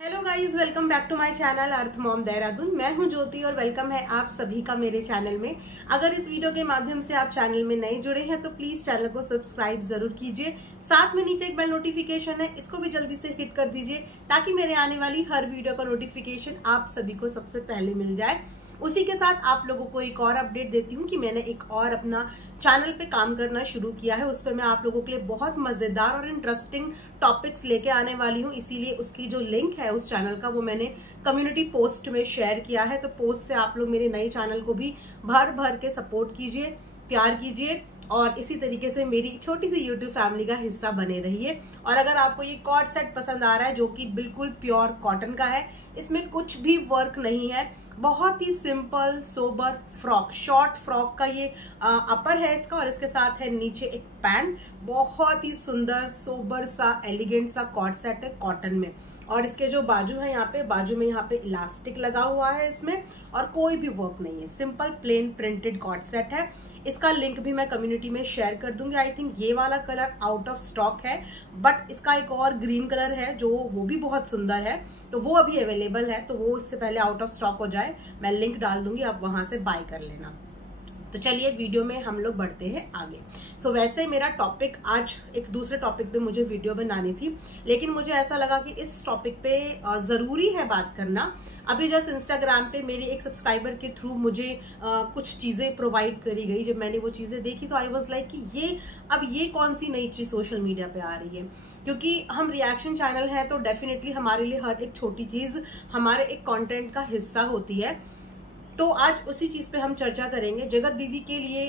Hello guys, welcome back to my channel earth mom Dehradun. मैं हूं ज्योति और वेलकम है आप सभी का मेरे चैनल में। अगर इस वीडियो के माध्यम से आप चैनल में नए जुड़े हैं तो प्लीज चैनल को सब्सक्राइब जरूर कीजिए। साथ में नीचे एक बेल नोटिफिकेशन है, इसको भी जल्दी से हिट कर दीजिए ताकि मेरे आने वाली हर वीडियो का नोटिफिकेशन आप सभी को सबसे पहले मिल जाए। उसी के साथ आप लोगों को एक और अपडेट देती हूँ कि मैंने एक और अपना चैनल पे काम करना शुरू किया है। उस पर मैं आप लोगों के लिए बहुत मजेदार और इंटरेस्टिंग टॉपिक्स लेके आने वाली हूँ, इसीलिए उसकी जो लिंक है उस चैनल का वो मैंने कम्युनिटी पोस्ट में शेयर किया है। तो पोस्ट से आप लोग मेरे नए चैनल को भी भर भर के सपोर्ट कीजिए, प्यार कीजिए और इसी तरीके से मेरी छोटी सी यूट्यूब फैमिली का हिस्सा बने रहिए। और अगर आपको ये कॉर्ड सेट पसंद आ रहा है जो कि बिल्कुल प्योर कॉटन का है, इसमें कुछ भी वर्क नहीं है, बहुत ही simple sober frock, short frock का ये अपर है इसका और इसके साथ है नीचे एक पैंट। बहुत ही सुंदर सोबर सा एलिगेंट सा कॉर्ड सेट है कॉटन में। और इसके जो बाजू है यहाँ पे, बाजू में यहाँ पे इलास्टिक लगा हुआ है इसमें और कोई भी वर्क नहीं है, simple plain printed cord set है। इसका लिंक भी मैं कम्युनिटी में शेयर कर दूंगी। आई थिंक ये वाला कलर आउट ऑफ स्टॉक है, बट इसका एक और ग्रीन कलर है जो वो भी बहुत सुंदर है, तो वो अभी अवेलेबल है। तो वो इससे पहले आउट ऑफ स्टॉक हो जाए मैं लिंक डाल दूंगी, आप वहां से बाय कर लेना। तो चलिए वीडियो में हम लोग बढ़ते हैं आगे। सो वैसे मेरा टॉपिक आज एक दूसरे टॉपिक पे मुझे वीडियो बनानी थी, लेकिन मुझे ऐसा लगा कि इस टॉपिक पे जरूरी है बात करना। अभी जस्ट इंस्टाग्राम पे मेरी एक सब्सक्राइबर के थ्रू मुझे कुछ चीजें प्रोवाइड करी गई। जब मैंने वो चीजें देखी तो आई वाज लाइक कि ये कौन सी नई चीज सोशल मीडिया पे आ रही है। क्योंकि हम रिएक्शन चैनल है तो डेफिनेटली हमारे लिए हर एक छोटी चीज हमारे एक कंटेंट का हिस्सा होती है। तो आज उसी चीज पे हम चर्चा करेंगे। जगत दीदी के लिए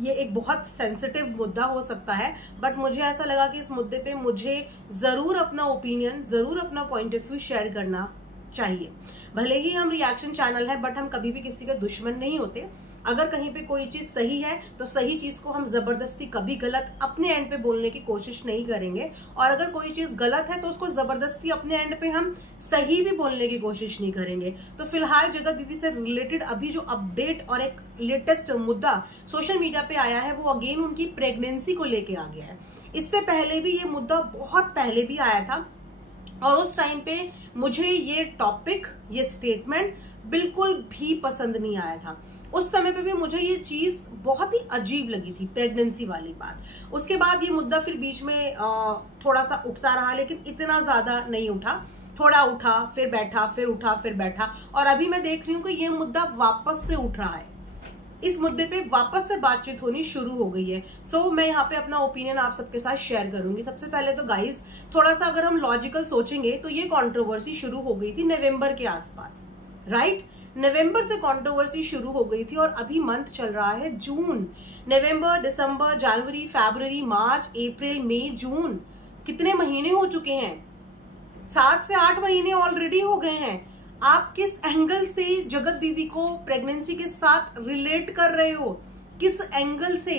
ये एक बहुत सेंसिटिव मुद्दा हो सकता है, बट मुझे ऐसा लगा कि इस मुद्दे पे मुझे जरूर अपना ओपिनियन, जरूर अपना पॉइंट ऑफ व्यू शेयर करना चाहिए। भले ही हम रिएक्शन चैनल है, बट हम कभी भी किसी के दुश्मन नहीं होते। अगर कहीं पे कोई चीज सही है तो सही चीज को हम जबरदस्ती कभी गलत अपने एंड पे बोलने की कोशिश नहीं करेंगे, और अगर कोई चीज गलत है तो उसको जबरदस्ती अपने एंड पे हम सही भी बोलने की कोशिश नहीं करेंगे। तो फिलहाल जगत दीदी से रिलेटेड अभी जो अपडेट और एक लेटेस्ट मुद्दा सोशल मीडिया पे आया है वो अगेन उनकी प्रेगनेंसी को लेके आ गया है। इससे पहले भी ये मुद्दा बहुत पहले भी आया था और उस टाइम पे मुझे ये टॉपिक, ये स्टेटमेंट बिल्कुल भी पसंद नहीं आया था। उस समय पे भी मुझे ये चीज बहुत ही अजीब लगी थी, प्रेगनेंसी वाली बात। उसके बाद ये मुद्दा फिर बीच में थोड़ा सा उठता रहा, लेकिन इतना ज्यादा नहीं उठा। थोड़ा उठा, फिर बैठा, फिर उठा, फिर बैठा, और अभी मैं देख रही हूँ कि ये मुद्दा वापस से उठ रहा है। इस मुद्दे पे वापस से बातचीत होनी शुरू हो गई है। सो मैं यहाँ पे अपना ओपिनियन आप सबके साथ शेयर करूंगी। सबसे पहले तो गाइस, थोड़ा सा अगर हम लॉजिकल सोचेंगे तो ये कंट्रोवर्सी शुरू हो गई थी नवंबर के आसपास, राइट? नवंबर से कंट्रोवर्सी शुरू हो गई थी और अभी मंथ चल रहा है जून। नवंबर, दिसंबर, जनवरी, फरवरी, मार्च, अप्रैल, मई, जून, कितने महीने हो चुके हैं? 7 से 8 महीने ऑलरेडी हो गए हैं। आप किस एंगल से जगत दीदी को प्रेगनेंसी के साथ रिलेट कर रहे हो? किस एंगल से?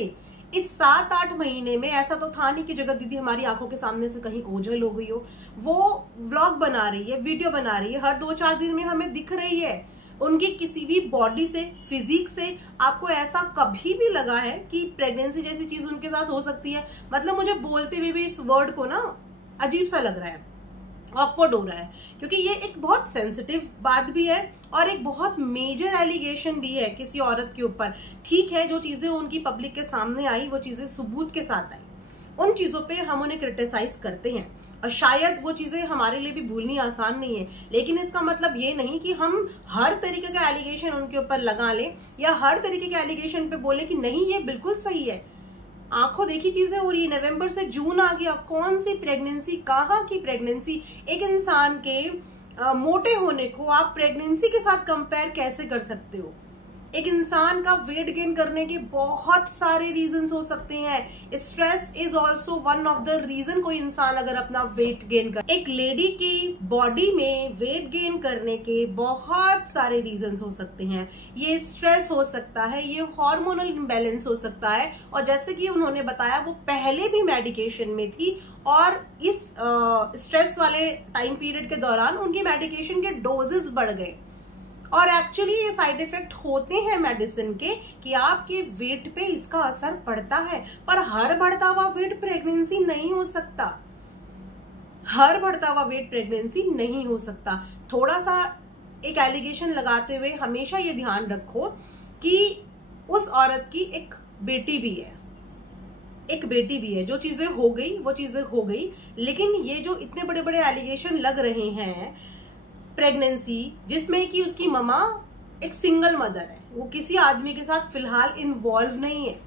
इस 7-8 महीने में ऐसा तो था नहीं कि जगत दीदी हमारी आंखों के सामने से कहीं ओझल हो गई हो। वो व्लॉग बना रही है, वीडियो बना रही है, हर 2-4 दिन में हमें दिख रही है। उनकी किसी भी बॉडी से, फिजिक से आपको ऐसा कभी भी लगा है कि प्रेगनेंसी जैसी चीज उनके साथ हो सकती है? मतलब मुझे बोलते हुए भी इस वर्ड को ना अजीब सा लग रहा है, ऑकवर्ड हो रहा है, क्योंकि ये एक बहुत सेंसिटिव बात भी है और एक बहुत मेजर एलिगेशन भी है किसी औरत के ऊपर। ठीक है, जो चीजें उनकी पब्लिक के सामने आई वो चीजें सबूत के साथ आई, उन चीजों पे हम उन्हें क्रिटिसाइज करते हैं और शायद वो चीजें हमारे लिए भी भूलनी आसान नहीं है। लेकिन इसका मतलब ये नहीं कि हम हर तरीके का एलिगेशन उनके ऊपर लगा लें या हर तरीके के एलिगेशन पे बोले कि नहीं ये बिल्कुल सही है। आंखों देखी चीजें हो रही है। नवंबर से जून आ गया, कौन सी प्रेगनेंसी, कहाँ की प्रेगनेंसी? एक इंसान के मोटे होने को आप प्रेगनेंसी के साथ कंपेयर कैसे कर सकते हो? एक इंसान का वेट गेन करने के बहुत सारे रीजंस हो सकते हैं। Stress is also one of the reason. कोई इंसान अगर अपना वेट गेन कर, एक लेडी की बॉडी में वेट गेन करने के बहुत सारे रीजंस हो सकते हैं। ये स्ट्रेस हो सकता है, ये हार्मोनल इम्बैलेंस हो सकता है, और जैसे कि उन्होंने बताया वो पहले भी मेडिकेशन में थी और इस स्ट्रेस वाले टाइम पीरियड के दौरान उनकी मेडिकेशन के डोजेस बढ़ गए। और एक्चुअली ये साइड इफेक्ट होते हैं मेडिसिन के कि आपके वेट पे इसका असर पड़ता है, पर हर बढ़ता हुआ वेट प्रेगनेंसी नहीं हो सकता। हर बढ़ता हुआ वेट प्रेगनेंसी नहीं हो सकता। थोड़ा सा एक एलिगेशन लगाते हुए हमेशा ये ध्यान रखो कि उस औरत की एक बेटी भी है, एक बेटी भी है। जो चीजें हो गई वो चीजें हो गई, लेकिन ये जो इतने बड़े बड़े एलिगेशन लग रहे हैं प्रेगनेंसी, जिसमें कि उसकी ममा एक सिंगल मदर है, वो किसी आदमी के साथ फिलहाल इन्वॉल्व नहीं है,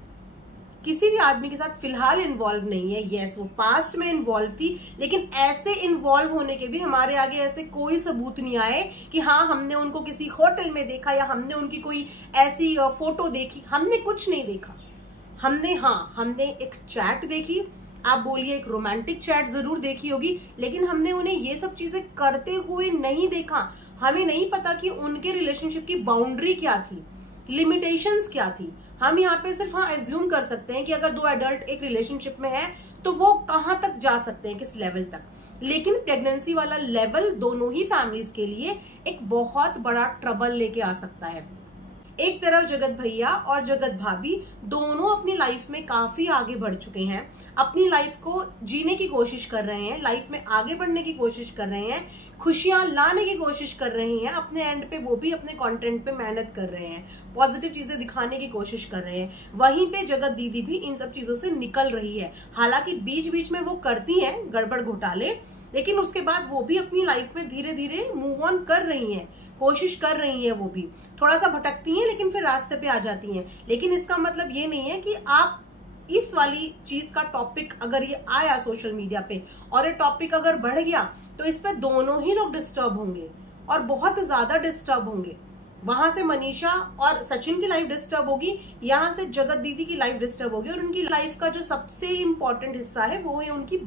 किसी भी आदमी के साथ फिलहाल इन्वॉल्व नहीं है। यस, वो पास्ट में इन्वॉल्व थी, लेकिन ऐसे इन्वॉल्व होने के भी हमारे आगे ऐसे कोई सबूत नहीं आए कि हाँ हमने उनको किसी होटल में देखा या हमने उनकी कोई ऐसी फोटो देखी। हमने कुछ नहीं देखा। हमने एक चैट देखी, आप बोलिए एक रोमांटिक चैट जरूर देखी होगी, लेकिन हमने उन्हें ये सब चीजें करते हुए नहीं देखा। हमें नहीं पता कि उनके रिलेशनशिप की बाउंड्री क्या थी, लिमिटेशंस क्या थी। हम यहाँ पे सिर्फ एज्यूम कर सकते हैं कि अगर दो एडल्ट एक रिलेशनशिप में है तो वो कहाँ तक जा सकते हैं, किस लेवल तक। लेकिन प्रेगनेंसी वाला लेवल दोनों ही फैमिलीज के लिए एक बहुत बड़ा ट्रबल लेके आ सकता है। एक तरफ जगत भैया और जगत भाभी दोनों अपनी लाइफ में काफी आगे बढ़ चुके हैं, अपनी लाइफ को जीने की कोशिश कर रहे हैं, लाइफ में आगे बढ़ने की कोशिश कर रहे हैं, खुशियां लाने की कोशिश कर रही हैं। अपने एंड पे वो भी अपने कंटेंट पे मेहनत कर रहे हैं, पॉजिटिव चीजें दिखाने की कोशिश कर रहे हैं। वहीं पे जगत दीदी भी इन सब चीजों से निकल रही है। हालांकि बीच बीच में वो करती हैं गड़बड़ घोटाले, लेकिन उसके बाद वो भी अपनी लाइफ में धीरे धीरे मूव ऑन कर रही हैं, कोशिश कर रही हैं। वो भी थोड़ा सा भटकती हैं लेकिन फिर रास्ते पे आ जाती हैं। लेकिन इसका मतलब ये नहीं है कि आप इस वाली चीज का टॉपिक अगर ये आया सोशल मीडिया पे और ये टॉपिक अगर बढ़ गया तो इस पे दोनों ही लोग डिस्टर्ब होंगे और बहुत ज्यादा डिस्टर्ब होंगे। वहां से मनीषा और सचिन की लाइफ डिस्टर्ब होगी, यहाँ से जगत दीदी की लाइफ डिस्टर्ब होगी, और उनकी लाइफ का जो सबसे इम्पोर्टेंट हिस्सा है वो है उनकी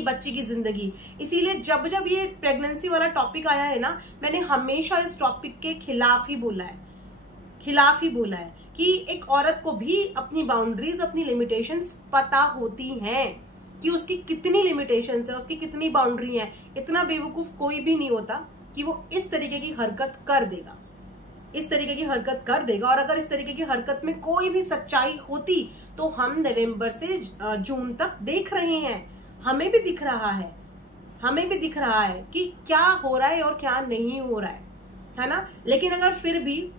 बच्ची की जिंदगी। इसीलिए जब जब ये प्रेगनेंसी वाला टॉपिक आया है ना, मैंने हमेशा इस टॉपिक के खिलाफ ही बोला है कि एक औरत को भी अपनी बाउंड्रीज, अपनी लिमिटेशंस पता होती हैं कि उसकी कितनी लिमिटेशंस है, उसकी कितनी बाउंड्री है। इतना बेवकूफ कोई भी नहीं होता कि वो इस तरीके की हरकत कर देगा। और अगर इस तरीके की हरकत में कोई भी सच्चाई होती तो हम नवंबर से जून तक देख रहे हैं, हमें भी दिख रहा है कि क्या हो रहा है और क्या नहीं हो रहा है ना। लेकिन अगर फिर भी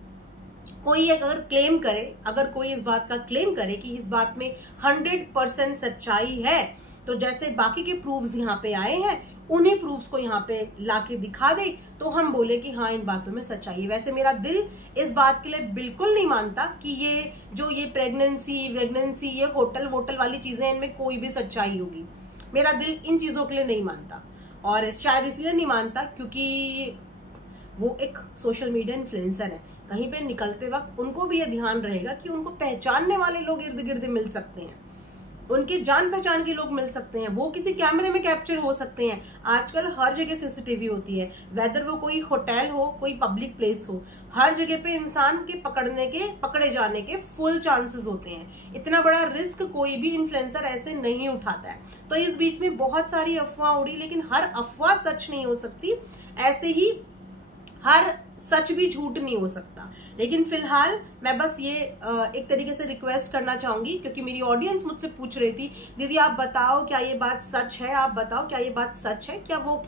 कोई अगर क्लेम करे, अगर कोई इस बात का क्लेम करे कि इस बात में 100% सच्चाई है, तो जैसे बाकी के प्रूफ्स यहाँ पे आए हैं उन्हीं प्रूफ्स को यहाँ पे लाके दिखा दे तो हम बोले कि हाँ इन बातों में सच्चाई है। वैसे मेरा दिल इस बात के लिए बिल्कुल नहीं मानता कि ये प्रेगनेंसी ये होटल वोटल वाली चीजें, इनमें कोई भी सच्चाई होगी। मेरा दिल इन चीजों के लिए नहीं मानता, और शायद इसलिए नहीं मानता क्योंकि वो एक सोशल मीडिया इन्फ्लुएंसर है। कहीं पे निकलते वक्त उनको भी ये ध्यान रहेगा कि उनको पहचानने वाले लोग इर्द गिर्द मिल सकते हैं, उनके जान पहचान के लोग मिल सकते हैं, वो किसी कैमरे में कैप्चर हो सकते हैं। आजकल हर जगह सीसीटीवी होती है, वेदर वो कोई होटल हो, कोई पब्लिक प्लेस हो, हर जगह पे इंसान के पकड़े जाने के फुल चांसेस होते हैं। इतना बड़ा रिस्क कोई भी इन्फ्लुएंसर ऐसे नहीं उठाता है। तो इस बीच में बहुत सारी अफवाह उड़ी, लेकिन हर अफवाह सच नहीं हो सकती, ऐसे ही हर सच भी झूठ नहीं हो सकता। लेकिन फिलहाल मैं बस ये एक तरीके से रिक्वेस्ट करना चाहूंगी, क्योंकि मेरी ऑडियंस मुझसे पूछ रही थी दीदी आप बताओ क्या ये बात सच है, आप बताओ क्या ये बात सच है, क्या वो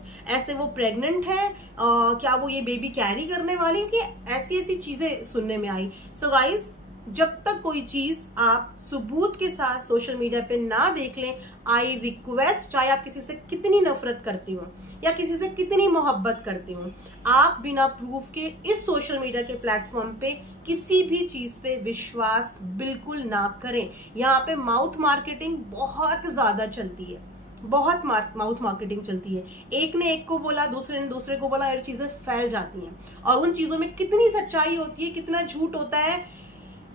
प्रेग्नेंट है, क्या वो ये बेबी कैरी करने वाली, कि ऐसी चीजें सुनने में आई। सो गाइस, जब तक कोई चीज आप सबूत के साथ सोशल मीडिया पे ना देख लें, आई रिक्वेस्ट, चाहे आप किसी से कितनी नफरत करती हो या किसी से कितनी मोहब्बत करती हो, आप बिना प्रूफ के इस सोशल मीडिया के प्लेटफॉर्म पे किसी भी चीज पे विश्वास बिल्कुल ना करें। यहाँ पे माउथ मार्केटिंग बहुत ज्यादा चलती है, बहुत माउथ मार्केटिंग चलती है। एक ने एक को बोला, दूसरे ने दूसरे को बोला, ये चीजें फैल जाती हैं। और उन चीजों में कितनी सच्चाई होती है, कितना झूठ होता है,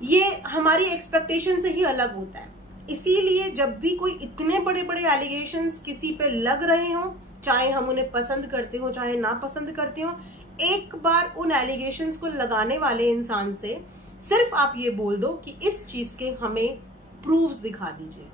ये हमारी एक्सपेक्टेशन से ही अलग होता है। इसीलिए जब भी कोई इतने बड़े बड़े एलिगेशंस किसी पे लग रहे हो, चाहे हम उन्हें पसंद करते हो चाहे ना पसंद करते हो, एक बार उन एलिगेशंस को लगाने वाले इंसान से सिर्फ आप ये बोल दो कि इस चीज के हमें प्रूफ्स दिखा दीजिए,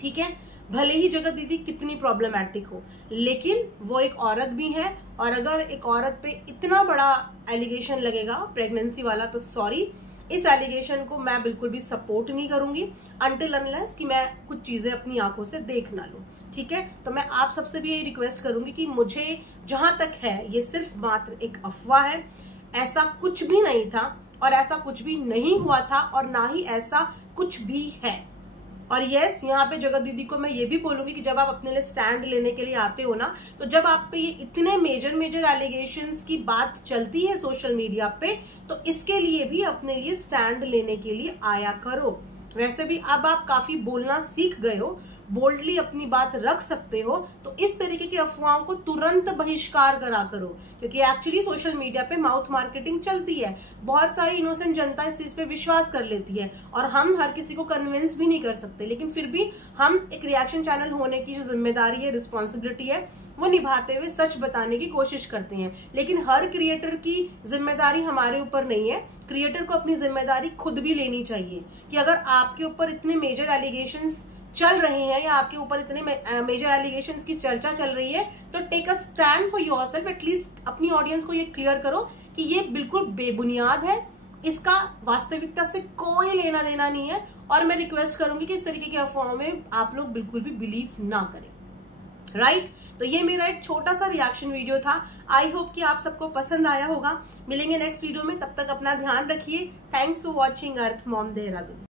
ठीक है। भले ही जगत दीदी कितनी प्रॉब्लमैटिक हो, लेकिन वो एक औरत भी है, और अगर एक औरत पे इतना बड़ा एलिगेशन लगेगा प्रेगनेंसी वाला, तो सॉरी, इस एलिगेशन को मैं बिल्कुल भी सपोर्ट नहीं करूंगी अनटिल अनलेस कि मैं कुछ चीजें अपनी आंखों से देख ना लूं। ठीक है। तो मैं आप सबसे भी यही रिक्वेस्ट करूंगी कि मुझे जहां तक है ये सिर्फ मात्र एक अफवाह है, ऐसा कुछ भी नहीं था और ऐसा कुछ भी नहीं हुआ था और ना ही ऐसा कुछ भी है। और यस, यहाँ पे जगत दीदी को मैं ये भी बोलूंगी कि जब आप अपने लिए स्टैंड लेने के लिए आते हो ना, तो जब आप पे ये इतने मेजर एलिगेशंस की बात चलती है सोशल मीडिया पे, तो इसके लिए भी अपने लिए स्टैंड लेने के लिए आया करो। वैसे भी अब आप काफी बोलना सीख गए हो, बोल्डली अपनी बात रख सकते हो, तो इस तरीके की अफवाहों को तुरंत बहिष्कार करा करो, क्योंकि एक्चुअली सोशल मीडिया पे माउथ मार्केटिंग चलती है। बहुत सारी इनोसेंट जनता इस चीज पे विश्वास कर लेती है और हम हर किसी को कन्विंस भी नहीं कर सकते, लेकिन फिर भी हम एक रिएक्शन चैनल होने की जो जिम्मेदारी है, रिस्पॉन्सिबिलिटी है, वो निभाते हुए सच बताने की कोशिश करते हैं। लेकिन हर क्रिएटर की जिम्मेदारी हमारे ऊपर नहीं है। क्रिएटर को अपनी जिम्मेदारी खुद भी लेनी चाहिए कि अगर आपके ऊपर इतने मेजर एलिगेशंस चल रही हैं या आपके ऊपर इतने मेजर एलिगेशंस की चर्चा चल रही है, तो take a stand for yourself. At least अपनी ऑडियंस को ये क्लियर करो कि ये बिल्कुल बेबुनियाद है, इसका वास्तविकता से कोई लेना देना नहीं है। और मैं रिक्वेस्ट करूंगी कि इस तरीके की अफवाहों में आप लोग बिल्कुल भी बिलीव ना करें, राइट। तो ये मेरा एक छोटा सा रिएक्शन वीडियो था। आई होप कि आप सबको पसंद आया होगा। मिलेंगे नेक्स्ट वीडियो में, तब तक अपना ध्यान रखिए। Thanks for watching earth mom Dehradun.